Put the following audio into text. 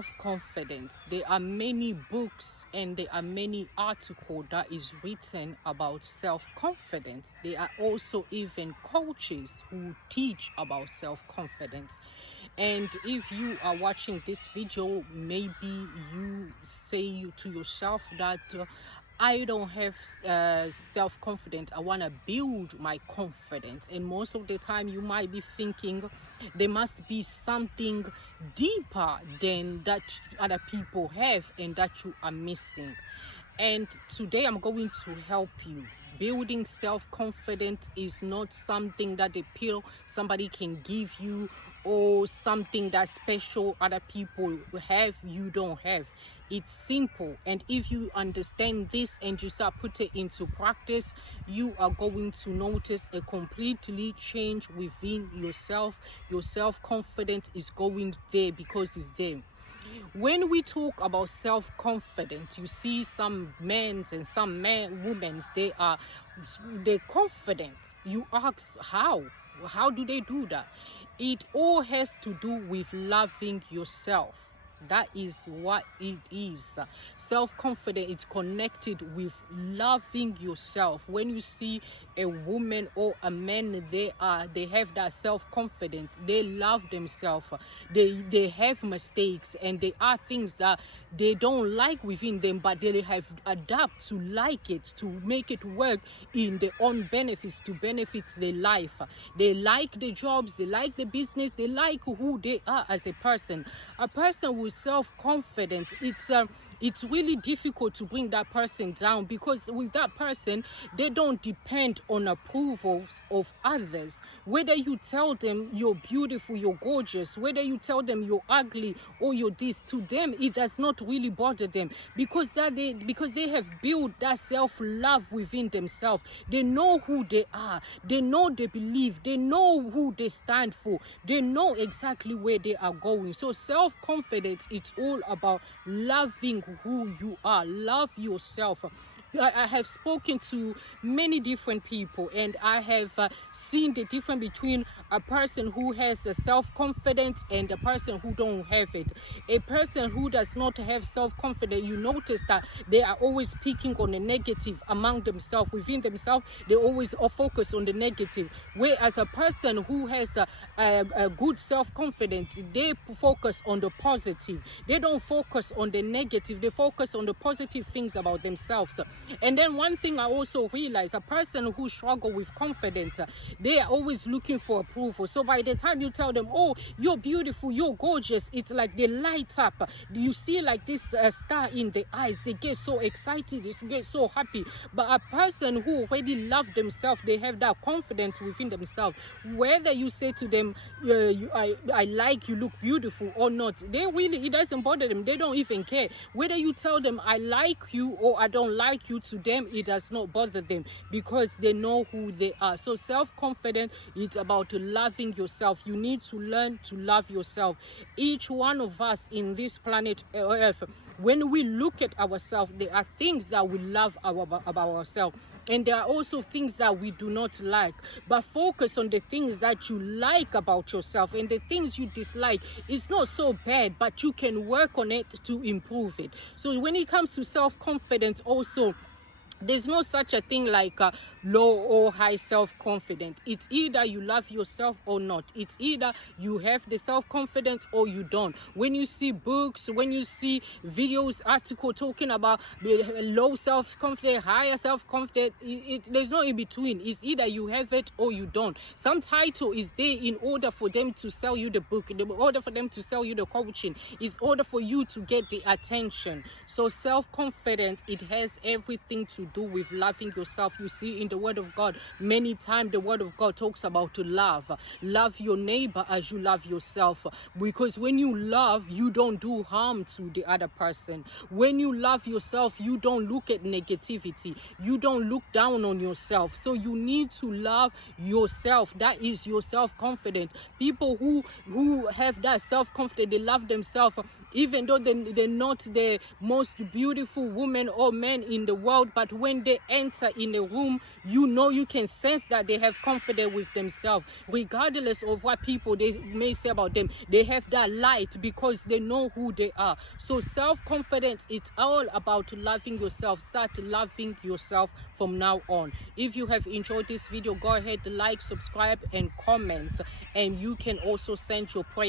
self-confidence. There are many books and there are many articles that is written about self-confidence. There are also even coaches who teach about self-confidence. And if you are watching this video, maybe you say to yourself that I don't have self-confidence. I want to build my confidence. And most of the time you might be thinking there must be something deeper than that other people have and that you are missing. And today I'm going to help you. Building self-confidence is not something that a pill somebody can give you or something that special other people have you don't have. It's simple, and if you understand this and you start putting it into practice, you are going to notice a completely change within yourself. Your self-confidence is going there because it's there. When we talk about self-confidence, you see some men and some women, they're confident. You ask how do they do that? It all has to do with loving yourself. That is what it is. Self-confidence is connected with loving yourself. When you see a woman or a man, they have that self-confidence. They love themselves. They have mistakes and there are things that they don't like within them, but they have adapt to like it, to make it work in their own benefits, to benefit their life. They like the jobs, they like the business, they like who they are as a person. A person with self-confidence, it's really difficult to bring that person down, because with that person they don't depend on approvals of others. Whether you tell them you're beautiful, you're gorgeous, whether you tell them you're ugly or you're this, to them it does not really bother them, because they have built that self-love within themselves. They know who they are, they know they believe, they know who they stand for, they know exactly where they are going. So self-confidence, it's all about loving who you are. Love yourself. I have spoken to many different people, and I have seen the difference between a person who has the self-confidence and a person who don't have it. A person who does not have self-confidence, you notice that they are always speaking on the negative among themselves, within themselves. They always focus on the negative. Whereas a person who has a good self-confidence, they focus on the positive. They don't focus on the negative. They focus on the positive things about themselves. And then one thing I also realize, a person who struggle with confidence, they are always looking for approval. So by the time you tell them, oh, you're beautiful, you're gorgeous, it's like they light up. You see like this star in the eyes. They get so excited, they get so happy. But a person who already love themselves, they have that confidence within themselves. Whether you say to them, I like you, look beautiful or not, it doesn't bother them. They don't even care. Whether you tell them I like you or I don't like you, to them it does not bother them, because they know who they are. So self-confidence, it's about loving yourself. You need to learn to love yourself. Each one of us in this planet Earth, when we look at ourselves, there are things that we love about ourselves, and there are also things that we do not like. But focus on the things that you like about yourself, and the things you dislike is not so bad, but you can work on it to improve it. So when it comes to self-confidence also, there's no such a thing like low or high self-confidence. It's either you love yourself or not. It's either you have the self-confidence or you don't. When you see books, when you see videos, articles talking about low self-confidence, higher self-confidence, there's no in between. It's either you have it or you don't. Some title is there in order for them to sell you the book, in order for them to sell you the coaching, in order for you to get the attention. So self-confidence, it has everything to do with loving yourself. You see in the word of God, many times the word of God talks about to love your neighbor as you love yourself, because when you love, you don't do harm to the other person. When you love yourself, you don't look at negativity, you don't look down on yourself. So you need to love yourself. That is your self-confidence. People who have that self-confidence, they love themselves, even though they're not the most beautiful woman or man in the world, but when they enter in a room, you know, you can sense that they have confidence with themselves, regardless of what people they may say about them. They have that light because they know who they are. So self-confidence, it's all about loving yourself. Start loving yourself from now on. If you have enjoyed this video, go ahead, like, subscribe and comment, and you can also send your prayer